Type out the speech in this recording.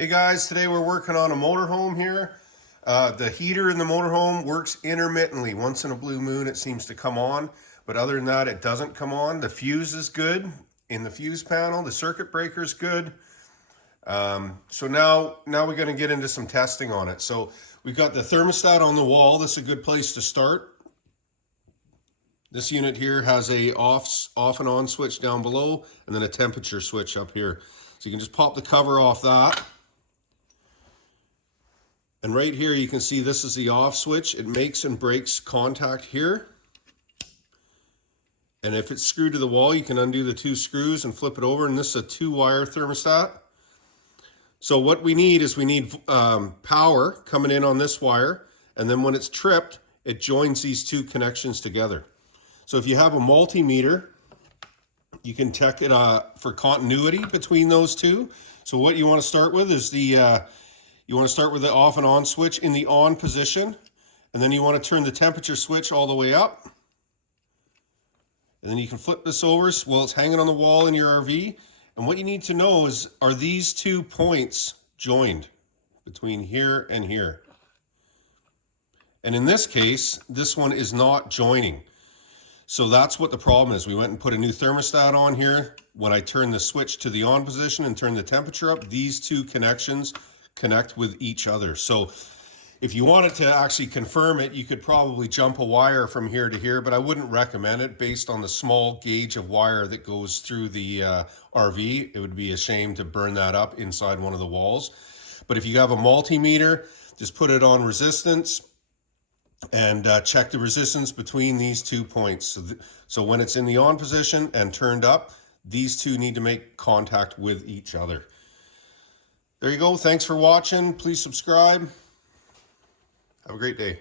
Hey guys, today we're working on a motorhome here. The heater in the motorhome works intermittently. Once in a blue moon it seems to come on, but other than that it doesn't come on. The fuse is good in the fuse panel. The circuit breaker is good. So now we're going to get into some testing on it. So we've got the thermostat on the wall. This is a good place to start. This unit here has a off and on switch down below and then a temperature switch up here. So you can just pop the cover off that. And right here you can see this is the off switch. It makes and breaks contact here. And if it's screwed to the wall, you can undo the two screws and flip it over. And this is a 2-wire thermostat. So what we need is power coming in on this wire. And then when it's tripped, it joins these two connections together. So if you have a multimeter, you can check it for continuity between those two. So what you want to start with is you want to start with the off and on switch in the on position, and then you want to turn the temperature switch all the way up. And then you can flip this over while it's hanging on the wall in your RV. And what you need to know is, are these 2 points joined between here and here? And in this case, this one is not joining. So that's what the problem is. We went and put a new thermostat on here. When I turn the switch to the on position and turn the temperature up, these two connections connect with each other. So if you wanted to actually confirm it, you could probably jump a wire from here to here, but I wouldn't recommend it based on the small gauge of wire that goes through the RV. It would be a shame to burn that up inside one of the walls. But if you have a multimeter, just put it on resistance and check the resistance between these 2 points. So when it's in the on position and turned up, these two need to make contact with each other. There you go. Thanks for watching. Please subscribe. Have a great day.